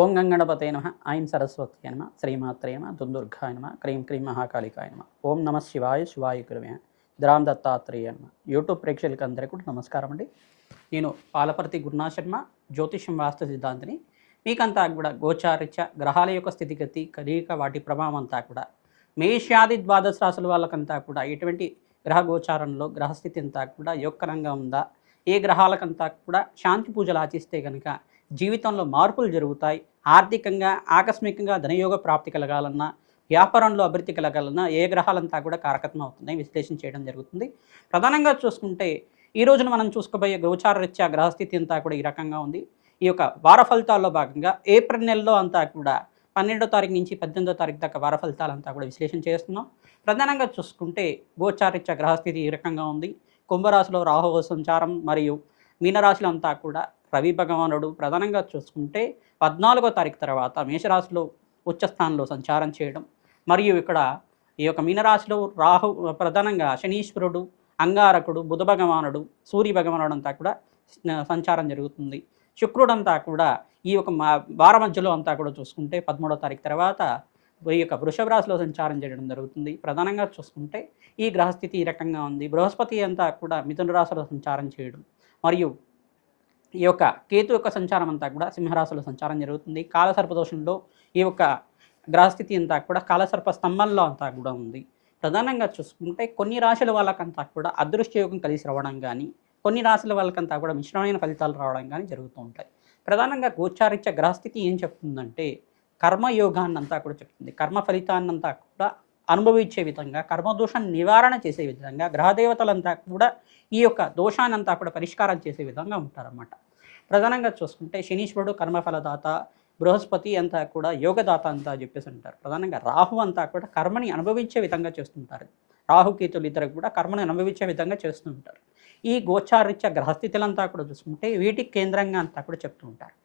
ఓం గంగణపతే నమ ఐం సరస్వతి నమ శ్రీమాత్రే నమ దుందుర్గాయ నమ క్రీం క్రీం మహాకాళికాయ నమ ఓం నమ శివాయ గురువే ద్రాం దత్తాత్రేయ నమ. యూట్యూబ్ ప్రేక్షకులకి అందరికీ కూడా నమస్కారం అండి. నేను పాలపర్తి గురునాథ్ శర్మ, జ్యోతిష్యం వాస్తు సిద్ధాంతిని. మీకంతా కూడా గోచారిత్య గ్రహాల యొక్క స్థితిగతి కదలిక వాటి ప్రభావం అంతా కూడా మేషాది ద్వాదశ రాశుల వాళ్ళకంతా కూడా ఎటువంటి గ్రహ గోచారంలో గ్రహస్థితి అంతా కూడా యోగకరంగా ఉందా, ఏ గ్రహాలకంతా కూడా శాంతి పూజలు ఆచిస్తే కనుక జీవితంలో మార్పులు జరుగుతాయి, ఆర్థికంగా ఆకస్మికంగా ధనయోగ ప్రాప్తి కలగాలన్నా, వ్యాపారంలో అభివృద్ధి కలగాలన్నా ఏ గ్రహాలంతా కూడా కారకత్వం అవుతున్నాయి విశ్లేషణ చేయడం జరుగుతుంది. ప్రధానంగా చూసుకుంటే ఈ రోజున మనం చూసుకోబోయే గోచారరీత్యా గ్రహస్థితి అంతా కూడా ఈ రకంగా ఉంది. ఈ యొక్క వార ఫలితాల్లో భాగంగా ఏప్రిల్ నెలలో అంతా కూడా 12వ తారీఖు నుంచి 18వ తారీఖు దాకా వార ఫలితాలంతా కూడా విశ్లేషణ చేస్తున్నాం. ప్రధానంగా చూసుకుంటే గోచారరీత్యా గ్రహస్థితి ఈ రకంగా ఉంది. కుంభరాశిలో రాహువు సంచారం మరియు మీనరాశిలో అంతా కూడా రవి భగవానుడు ప్రధానంగా చూసుకుంటే 14వ తారీఖు తర్వాత మేషరాశిలో ఉచ్చస్థానంలో సంచారం చేయడం, మరియు ఇక్కడ ఈ యొక్క మీనరాశిలో రాహు ప్రధానంగా శనీశ్వరుడు, అంగారకుడు, బుధ భగవానుడు, సూర్య భగవానుడు అంతా కూడా సంచారం జరుగుతుంది. శుక్రుడంతా కూడా ఈ యొక్క వార మధ్యలో అంతా కూడా చూసుకుంటే 13వ తారీఖు తర్వాత ఈ యొక్క వృషభ రాశిలో సంచారం చేయడం జరుగుతుంది. ప్రధానంగా చూసుకుంటే ఈ గ్రహస్థితి ఈ రకంగా ఉంది. బృహస్పతి అంతా కూడా మిథున రాశిలో సంచారం చేయడం, మరియు ఈ యొక్క కేతు యొక్క సంచారం అంతా కూడా సింహరాశిలో సంచారం జరుగుతుంది. కాలసర్పదోషంలో ఈ యొక్క గ్రహస్థితి అంతా కూడా కాలసర్ప స్తంభంలో అంతా కూడా ఉంది. ప్రధానంగా చూసుకుంటే కొన్ని రాశుల వాళ్ళకంతా కూడా అదృష్టయోగం కలిసి రావడం కానీ, కొన్ని రాశుల వాళ్ళకంతా కూడా మిశ్రమైన ఫలితాలు రావడం కానీ జరుగుతూ ఉంటాయి. ప్రధానంగా గోచారిత్య గ్రహస్థితి ఏం చెప్తుందంటే కర్మయోగాన్ని అంతా కూడా చెప్తుంది. కర్మ ఫలితాన్నంతా కూడా అనుభవించే విధంగా, కర్మదోషాన్ని నివారణ చేసే విధంగా గ్రహదేవతలంతా కూడా ఈ యొక్క దోషాన్నంతా కూడా పరిష్కారం చేసే విధంగా ఉంటారన్నమాట. ప్రధానంగా చూసుకుంటే శనీశ్వరుడు కర్మఫలదాత, బృహస్పతి అంతా కూడా యోగదాత అంతా చెప్పేసి అంటారు. ప్రధానంగా రాహు అంతా కూడా కర్మని అనుభవించే విధంగా చేస్తుంటారు. రాహుకేతులు ఇద్దరు కూడా కర్మని అనుభవించే విధంగా చేస్తుంటారు. ఈ గోచారిత్య గ్రహస్థితులంతా కూడా చూసుకుంటే వీటికి కేంద్రంగా అంతా కూడా చెప్తూ ఉంటారు.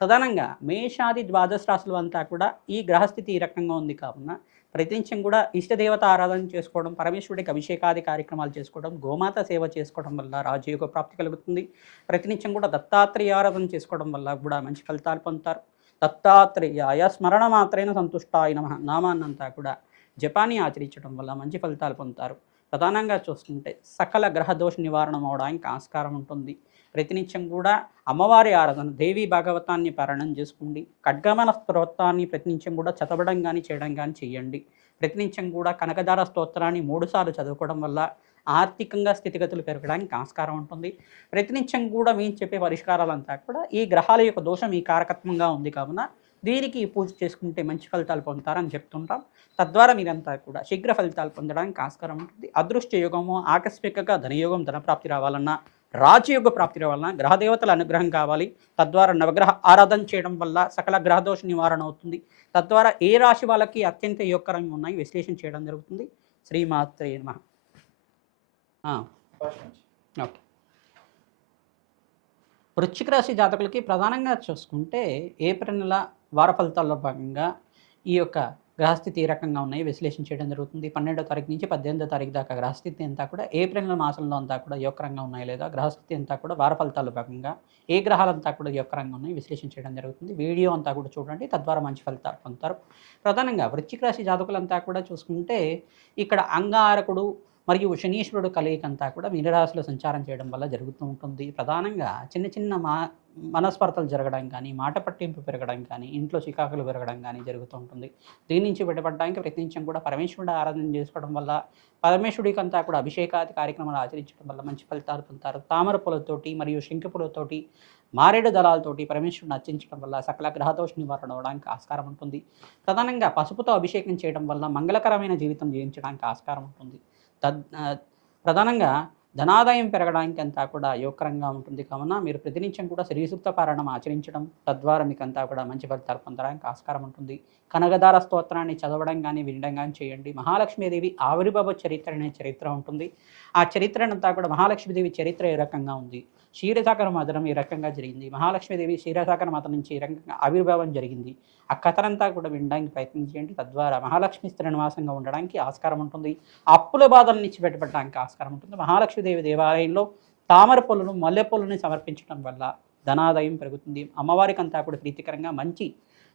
ప్రధానంగా మేషాది ద్వాదశ రాశులు అంతా కూడా ఈ గ్రహస్థితి ఈ రకంగా ఉంది కావున ప్రతినిత్యం కూడా ఇష్టదేవత ఆరాధన చేసుకోవడం, పరమేశ్వరుడికి అభిషేకాది కార్యక్రమాలు చేసుకోవడం, గోమాత సేవ చేసుకోవడం వల్ల రాజయోగ ప్రాప్తి కలుగుతుంది. ప్రతినిత్యం కూడా దత్తాత్రేయ ఆరాధన చేసుకోవడం వల్ల కూడా మంచి ఫలితాలు పొందుతారు. దత్తాత్రేయాయ స్మరణ మాత్రైన సంతుష్టాయ నమః నామాన్నంతా కూడా జపాన్ని ఆచరించడం వల్ల మంచి ఫలితాలు పొందుతారు. ప్రధానంగా చూసుకుంటే సకల గ్రహ దోష నివారణ అవడానికి ఆస్కారం ఉంటుంది. ప్రతినిత్యం కూడా అమ్మవారి ఆరాధన, దేవీ భాగవతాన్ని పారాయణం చేసుకోండి. ఖడ్గమల స్తోత్రాన్ని ప్రతినిత్యం కూడా చదవడం కానీ చేయడం కానీ చేయండి. ప్రతినిత్యం కూడా కనకదార స్తోత్రాన్ని 3 సార్లు చదువుకోవడం వల్ల ఆర్థికంగా స్థితిగతులు పెరగడానికి ఆస్కారం ఉంటుంది. ప్రతినిత్యం కూడా మేము చెప్పే పరిష్కారాలంతా కూడా ఈ గ్రహాల యొక్క దోషం ఈ కారకత్వంగా ఉంది కావున దీనికి పూజ చేసుకుంటే మంచి ఫలితాలు పొందుతారని చెప్తుంటాం. తద్వారా మీరంతా కూడా శీఘ్ర ఫలితాలు పొందడానికి ఆస్కారం ఉంటుంది. అదృష్ట యోగము, ఆకస్మికంగా ధనయోగం, ధనప్రాప్తి రావాలన్నా, రాజయోగ ప్రాప్తి రావాలన్నా గ్రహదేవతల అనుగ్రహం కావాలి. తద్వారా నవగ్రహ ఆరాధన చేయడం వల్ల సకల గ్రహదోష నివారణ అవుతుంది. తద్వారా ఏ రాశి వాళ్ళకి అత్యంత యోగకరంగా ఉన్నాయి విశ్లేషణ చేయడం జరుగుతుంది. శ్రీమాత్రే నమః. ఓకే, వృశ్చిక రాశి జాతకులకి ప్రధానంగా చూసుకుంటే ఏప్రిల్ నెల వార ఫలితాల్లో భాగంగా ఈ యొక్క గ్రహస్థితి ఏ రకంగా ఉన్నాయి విశ్లేషణ చేయడం జరుగుతుంది. 12వ తారీఖు నుంచి 18వ తారీఖు దాకా గ్రహస్థితి అంతా కూడా ఏప్రిల్ నెల మాసంలో అంతా కూడా యోగకరంగా ఉన్నాయి లేదా గ్రహస్థితి అంతా కూడా వార ఫలితాల్లో భాగంగా ఏ గ్రహాలంతా కూడా యోగకరంగా ఉన్నాయి విశ్లేషణ చేయడం జరుగుతుంది. వీడియో అంతా కూడా చూడండి, తద్వారా మంచి ఫలితాలు పొందుతారు. ప్రధానంగా వృశ్చిక రాశి జాతకులంతా కూడా చూసుకుంటే ఇక్కడ అంగారకుడు మరియు శనీశ్వరుడు కలయికంతా కూడా మీనరాశిలో సంచారం చేయడం వల్ల జరుగుతూ ఉంటుంది. ప్రధానంగా చిన్న చిన్న మనస్పర్ధలు జరగడం కానీ, మాట పట్టింపు పెరగడం కానీ, ఇంట్లో చికాకులు పెరగడం కానీ జరుగుతూ ఉంటుంది. దీని నుంచి బయటపడడానికి ప్రతినిత్యం కూడా పరమేశ్వరుడు ఆరాధన చేసుకోవడం వల్ల, పరమేశ్వరుడికి అంతా కూడా అభిషేకాది కార్యక్రమాలు ఆచరించడం వల్ల మంచి ఫలితాలు పొందుతారు. తామర పూలతోటి మరియు శంఖ పూలతోటి, మారేడు దళాలతోటి పరమేశ్వరుని అర్చించడం వల్ల సకల గ్రహదోష నివారణ అవడానికి ఆస్కారం ఉంటుంది. ప్రధానంగా పసుపుతో అభిషేకం చేయడం వల్ల మంగళకరమైన జీవితం జీవించడానికి ఆస్కారం ఉంటుంది. ప్రధానంగా ధనాదాయం పెరగడానికి అంతా కూడా యోగకరంగా ఉంటుంది కావున మీరు ప్రతినిత్యం కూడా శ్రీసూక్త పారాయణం ఆచరించడం, తద్వారా మీకు అంతా కూడా మంచి ఫలితాలు పొందడానికి ఆస్కారం ఉంటుంది. కనకదార స్తోత్రాన్ని చదవడం కానీ వినడం కానీ చేయండి. మహాలక్ష్మీదేవి ఆవిర్భావ చరిత్ర అనే చరిత్ర ఉంటుంది. ఆ చరిత్రనంతా కూడా మహాలక్ష్మీదేవి చరిత్ర ఏ రకంగా ఉంది, క్షీరసాగర మథనం ఈ రకంగా జరిగింది, మహాలక్ష్మీదేవి క్షీరసాగర మథనం నుంచి ఈ రకంగా ఆవిర్భావం జరిగింది, ఆ కథనంతా కూడా వినడానికి ప్రయత్నించండి. తద్వారా మహాలక్ష్మి స్థిర నివాసంగా ఉండడానికి ఆస్కారం ఉంటుంది. అప్పుల బాధల నుంచి బయటపడడానికి ఆస్కారం ఉంటుంది. మహాలక్ష్మీదేవి దేవాలయంలో తామర పూలను, మల్లె పూలని సమర్పించడం వల్ల ధనాదాయం పెరుగుతుంది. అమ్మవారికి అంతా కూడా ప్రీతికరంగా మంచి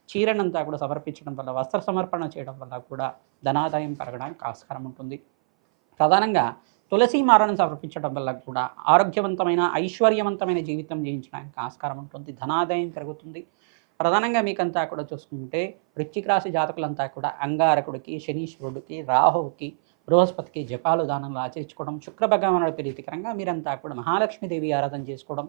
చీరనంతా కూడా సమర్పించడం వల్ల, వస్త్ర సమర్పణ చేయడం వల్ల కూడా ధనాదాయం పెరగడానికి ఆస్కారం ఉంటుంది. ప్రధానంగా తులసి మాలను సమర్పించడం వల్ల కూడా ఆరోగ్యవంతమైన ఐశ్వర్యవంతమైన జీవితం జీవించడానికి ఆస్కారం ఉంటుంది. ధనాదాయం పెరుగుతుంది. ప్రధానంగా మీకంతా కూడా చూసుకుంటే వృశ్చిక రాశి జాతకులంతా కూడా అంగారకుడికి, శనీశ్వరుడికి, రాహువుకి, బృహస్పతికి జపాలు దానంలో ఆచరించుకోవడం, శుక్ర భగవానుడి ప్రీతికరంగా మీరంతా కూడా మహాలక్ష్మీదేవి ఆరాధన చేసుకోవడం,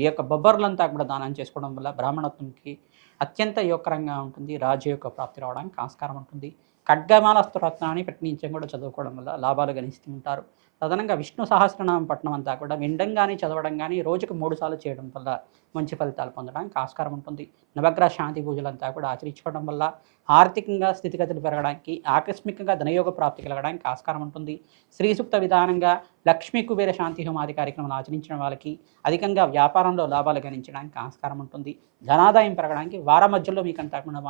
ఈ యొక్క బొబ్బర్లంతా కూడా దానం చేసుకోవడం వల్ల బ్రాహ్మణత్వంకి అత్యంత యోగకరంగా ఉంటుంది. రాజయోగ ప్రాప్తి రావడానికి ఆస్కారం ఉంటుంది. ఖడ్గమాల స్తోత్రాన్ని ప్రతినిత్యం కూడా చదువుకోవడం వల్ల లాభాలు గణిస్తూ ఉంటారు. ప్రధానంగా విష్ణు సహస్రనామం పట్టణం అంతా కూడా వినడం కానీ చదవడం కానీ రోజుకు 3 సార్లు చేయడం వల్ల మంచి ఫలితాలు పొందడానికి ఆస్కారం ఉంటుంది. నవగ్రహ శాంతి పూజలంతా కూడా ఆచరించుకోవడం వల్ల ఆర్థికంగా స్థితిగతులు పెరగడానికి, ఆకస్మికంగా ధనయోగ ప్రాప్తి కలగడానికి ఆస్కారం ఉంటుంది. శ్రీ సూక్త విధానంగా లక్ష్మీ కుబేర శాంతి హోమాది కార్యక్రమాలు ఆచరించిన వాళ్ళకి అధికంగా వ్యాపారంలో లాభాలు గణించడానికి ఆస్కారం ఉంటుంది. ధనాదాయం పెరగడానికి వారం మధ్యలో మీకు అంతా కూడా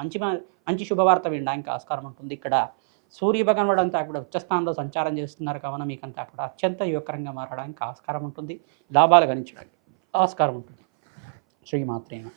మంచి శుభవార్త వినడానికి ఆస్కారం ఉంటుంది. ఇక్కడ సూర్య భగవానుడు అంతా కూడా ఉచ్చస్థానంలో సంచారం చేస్తున్నారు కావున మీకంతా కూడా అత్యంత యోగకరంగా మారడానికి ఆస్కారం ఉంటుంది. లాభాలు గణించడానికి ఆస్కారం ఉంటుంది. శ్రీమాత్రేన.